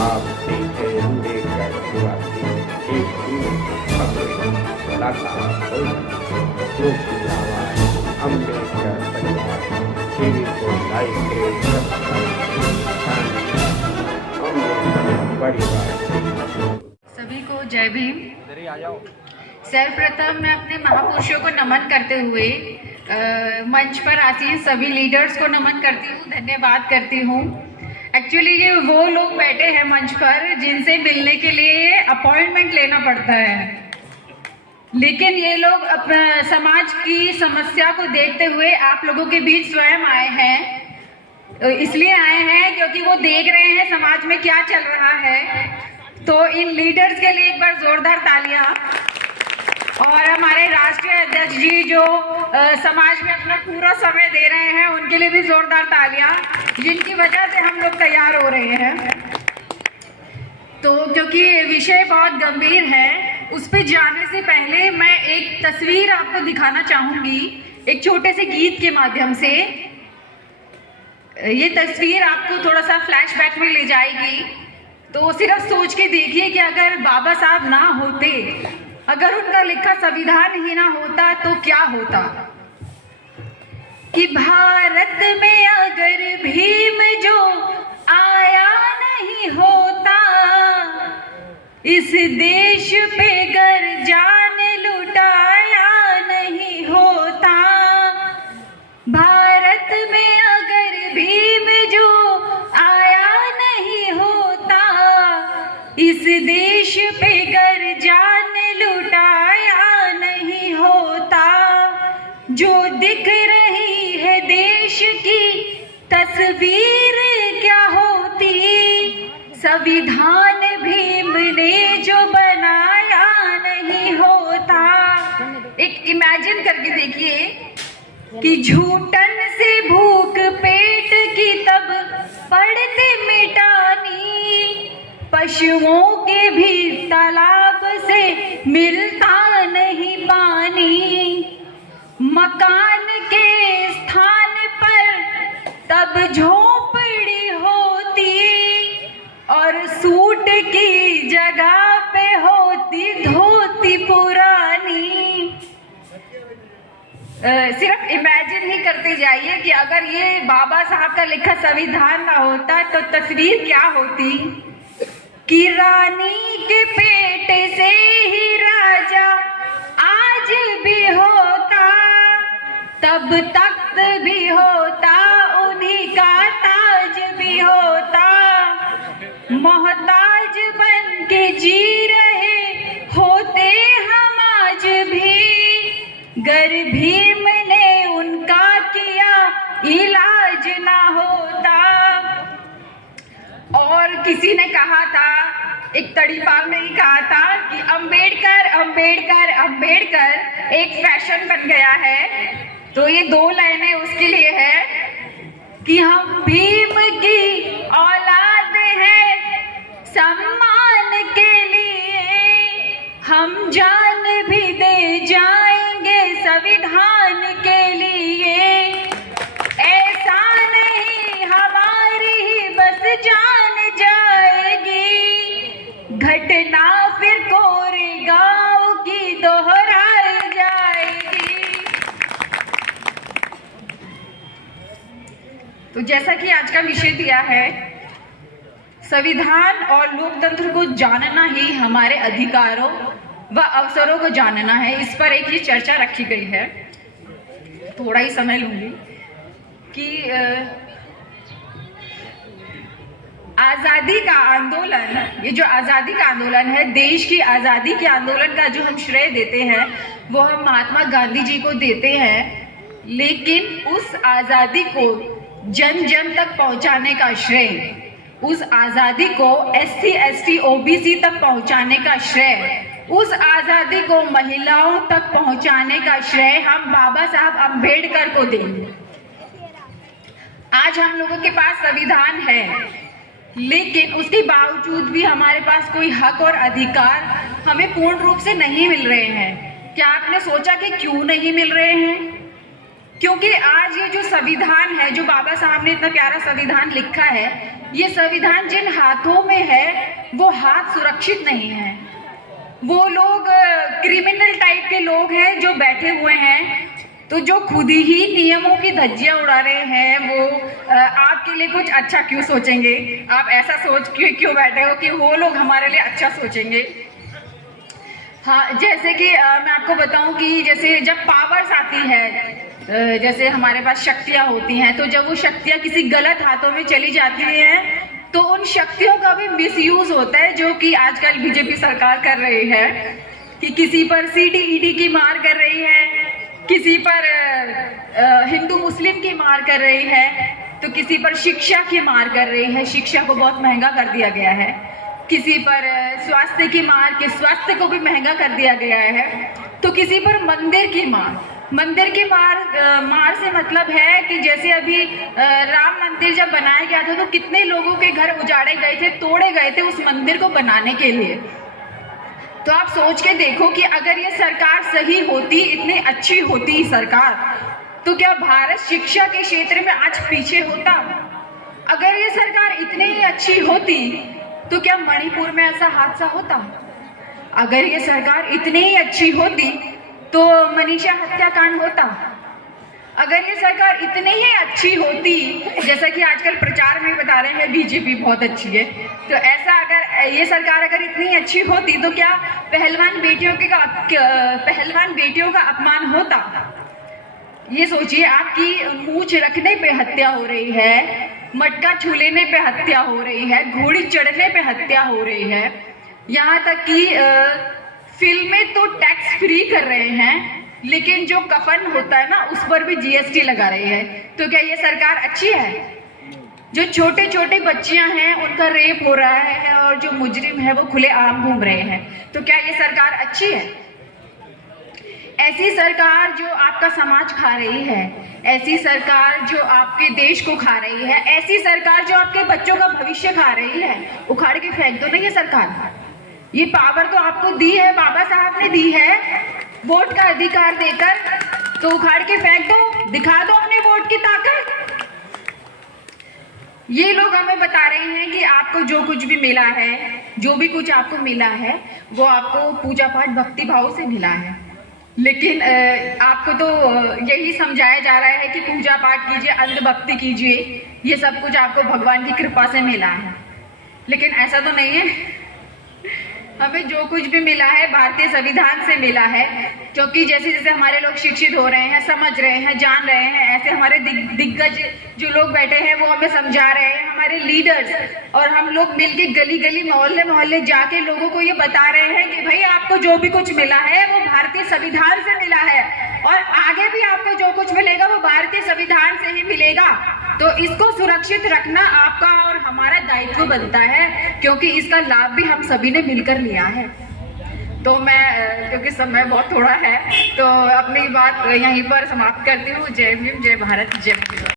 आप देखे अम्बेडकर निवासी एक खबरें कलाकार जो की आवाज अम्बेडकर परिवार टीवी को लाइक अम्बेडकर परिवार। सभी को जय भीम। सर्वप्रथम मैं अपने महापुरुषों को नमन करते हुए मंच पर आसीन सभी लीडर्स को नमन करती हूँ, धन्यवाद करती हूँ। एक्चुअली ये वो लोग बैठे हैं मंच पर जिनसे मिलने के लिए अपॉइंटमेंट लेना पड़ता है, लेकिन ये लोग अपना समाज की समस्या को देखते हुए आप लोगों के बीच स्वयं आए हैं। इसलिए आए हैं क्योंकि वो देख रहे हैं समाज में क्या चल रहा है। तो इन लीडर्स के लिए एक बार जोरदार तालियां। और हमारे राष्ट्रीय अध्यक्ष जी जो समाज में अपना पूरा समय दे रहे हैं, उनके लिए भी जोरदार तालियां, जिनकी वजह से हम लोग तैयार हो रहे हैं। तो क्योंकि विषय बहुत गंभीर है, उस पर जाने से पहले मैं एक तस्वीर आपको दिखाना चाहूंगी एक छोटे से गीत के माध्यम से। ये तस्वीर आपको थोड़ा सा फ्लैशबैक में ले जाएगी। तो सिर्फ सोच के देखिए कि अगर बाबा साहब ना होते, अगर उनका लिखा संविधान ही ना होता तो क्या होता। कि भारत में अगर भीम जो आया नहीं होता, इस देश पे गर जान लुटाया नहीं होता। भारत में अगर भीम जो आया नहीं होता, इस देश पे गर जान लुटाया नहीं होता। जो दिख रही है देश की तस्वीर क्या होती, संविधान भीम ने जो बनाया नहीं होता। एक इमेजिन करके देखिए कि झूठन से भूख पेट की तब पड़ते मिटानी, पशुओं के भी तालाब से मिलता नहीं पानी। मकान के स्थान पर तब झोपड़ी होती, और सूट की जगह पे होती धोती पुरानी। सिर्फ इमेजिन ही करते जाइए कि अगर ये बाबा साहब का लिखा संविधान ना होता तो तस्वीर क्या होती। कि रानी के पेट से ही राजा आज भी होता, तब तख्त भी होता, उन्हीं का ताज भी होता। मोहताज बन के जी रहे होते हम आज भी, गर भीम ने उनका किया इलाज ना होता। और किसी ने कहा था, एक तड़ीपाल ने ही कहा था कि अंबेडकर अंबेडकर अंबेडकर एक फैशन बन गया है। तो ये दो लाइनें उसके लिए है कि हम भीम की औलाद हैं, सम्मान के लिए हम जान भी दे जाएंगे संविधान के लिए। ऐसा नहीं हमारी ही बस जान जाएगी, घटना फिर कोरेगांव की दोहराई जाएगी। तो जैसा कि आज का विषय दिया है, संविधान और लोकतंत्र को जानना ही हमारे अधिकारों व अवसरों को जानना है। इस पर एक ही चर्चा रखी गई है, थोड़ा ही समय लूंगी। कि आजादी का आंदोलन, ये जो आजादी का आंदोलन है, देश की आजादी के आंदोलन का जो हम श्रेय देते हैं वो हम महात्मा गांधी जी को देते हैं, लेकिन उस आजादी को जन जन तक पहुंचाने का श्रेय, उस आजादी को SC ST OBC तक पहुंचाने का श्रेय, उस आजादी को महिलाओं तक पहुंचाने का श्रेय हम बाबा साहब अम्बेडकर को देंगे। आज हम लोगों के पास संविधान है, लेकिन उसके बावजूद भी हमारे पास कोई हक और अधिकार हमें पूर्ण रूप से नहीं मिल रहे हैं। क्या आपने सोचा कि क्यों नहीं मिल रहे हैं? क्योंकि आज ये जो संविधान है, जो बाबा साहब ने इतना प्यारा संविधान लिखा है, ये संविधान जिन हाथों में है वो हाथ सुरक्षित नहीं है। वो लोग क्रिमिनल टाइप के लोग हैं जो बैठे हुए हैं, तो जो खुद ही नियमों की धज्जियां उड़ा रहे हैं, वो आपके लिए कुछ अच्छा क्यों सोचेंगे? आप ऐसा सोच के क्यों बैठे हो कि वो लोग हमारे लिए अच्छा सोचेंगे? हाँ, जैसे कि मैं आपको बताऊं कि जैसे जब पावर्स आती है, जैसे हमारे पास शक्तियां होती हैं, तो जब वो शक्तियां किसी गलत हाथों में चली जाती हैं तो उन शक्तियों का भी मिसयूज होता है, जो कि आजकल बीजेपी सरकार कर रही है कि किसी पर सीडी की मार कर रही है, किसी पर हिंदू मुस्लिम की मार कर रही है, तो किसी पर शिक्षा की मार कर रही है, शिक्षा को बहुत महंगा कर दिया गया है, किसी पर स्वास्थ्य की मार के स्वास्थ्य को भी महंगा कर दिया गया है, तो किसी पर मंदिर की मार से मतलब है कि जैसे अभी राम मंदिर जब बनाया गया था तो कितने लोगों के घर उजाड़े गए थे, तोड़े गए थे उस मंदिर को बनाने के लिए। तो आप सोच के देखो कि अगर ये सरकार सही होती, इतनी अच्छी होती सरकार, तो क्या भारत शिक्षा के क्षेत्र में आज पीछे होता? अगर ये सरकार इतनी ही अच्छी होती तो क्या मणिपुर में ऐसा हादसा होता? अगर ये सरकार इतनी ही अच्छी होती तो मनीषा हत्याकांड होता? अगर ये सरकार इतनी ही अच्छी होती, जैसा कि आजकल प्रचार में बता रहे हैं बीजेपी बहुत अच्छी है, तो ऐसा अगर ये सरकार अगर इतनी अच्छी होती तो क्या पहलवान बेटियों का अपमान होता? ये सोचिए, आपकी मूंछ रखने पे हत्या हो रही है, मटका छू लेने पे हत्या हो रही है, घोड़ी चढ़ने पे हत्या हो रही है, यहाँ तक कि फिल्में तो टैक्स फ्री कर रहे हैं, लेकिन जो कफन होता है ना उस पर भी जीएसटी लगा रही है। तो क्या ये सरकार अच्छी है? जो छोटे छोटे बच्चियां हैं उनका रेप हो रहा है और जो मुजरिम है वो खुले आम घूम रहे हैं, तो क्या ये सरकार अच्छी है? ऐसी सरकार जो आपका समाज खा रही है, ऐसी सरकार जो आपके देश को खा रही है, ऐसी सरकार जो आपके बच्चों का भविष्य खा रही है, उखाड़ के फेंक दो ना ये सरकार। ये पावर तो आपको दी है, बाबा साहब ने दी है वोट का अधिकार देकर, तो उखाड़ के फेंक दो, दिखा दो अपने वोट की ताकत। ये लोग हमें बता रहे हैं कि आपको जो कुछ भी मिला है, जो भी कुछ आपको मिला है वो आपको पूजा पाठ भक्ति भाव से मिला है, लेकिन आपको तो यही समझाया जा रहा है कि पूजा पाठ कीजिए, अंधभक्ति कीजिए, ये सब कुछ आपको भगवान की कृपा से मिला है, लेकिन ऐसा तो नहीं है। हमें जो कुछ भी मिला है भारतीय संविधान से मिला है, क्योंकि जैसे जैसे हमारे लोग शिक्षित हो रहे हैं, समझ रहे हैं, जान रहे हैं, ऐसे हमारे दिग्गज जो लोग बैठे हैं वो हमें समझा रहे हैं, हमारे लीडर्स, और हम लोग मिलके गली गली मोहल्ले मोहल्ले जाके लोगों को ये बता रहे हैं कि भाई आपको जो भी कुछ मिला है वो भारतीय संविधान से मिला है, और आगे भी आपको जो कुछ मिलेगा वो भारतीय संविधान से ही मिलेगा। तो इसको सुरक्षित रखना आपका और हमारा दायित्व बनता है, क्योंकि इसका लाभ भी हम सभी ने मिलकर लिया है। तो मैं, क्योंकि समय बहुत थोड़ा है, तो अपनी बात यहीं पर समाप्त करती हूँ। जय भीम, जय भारत, जय।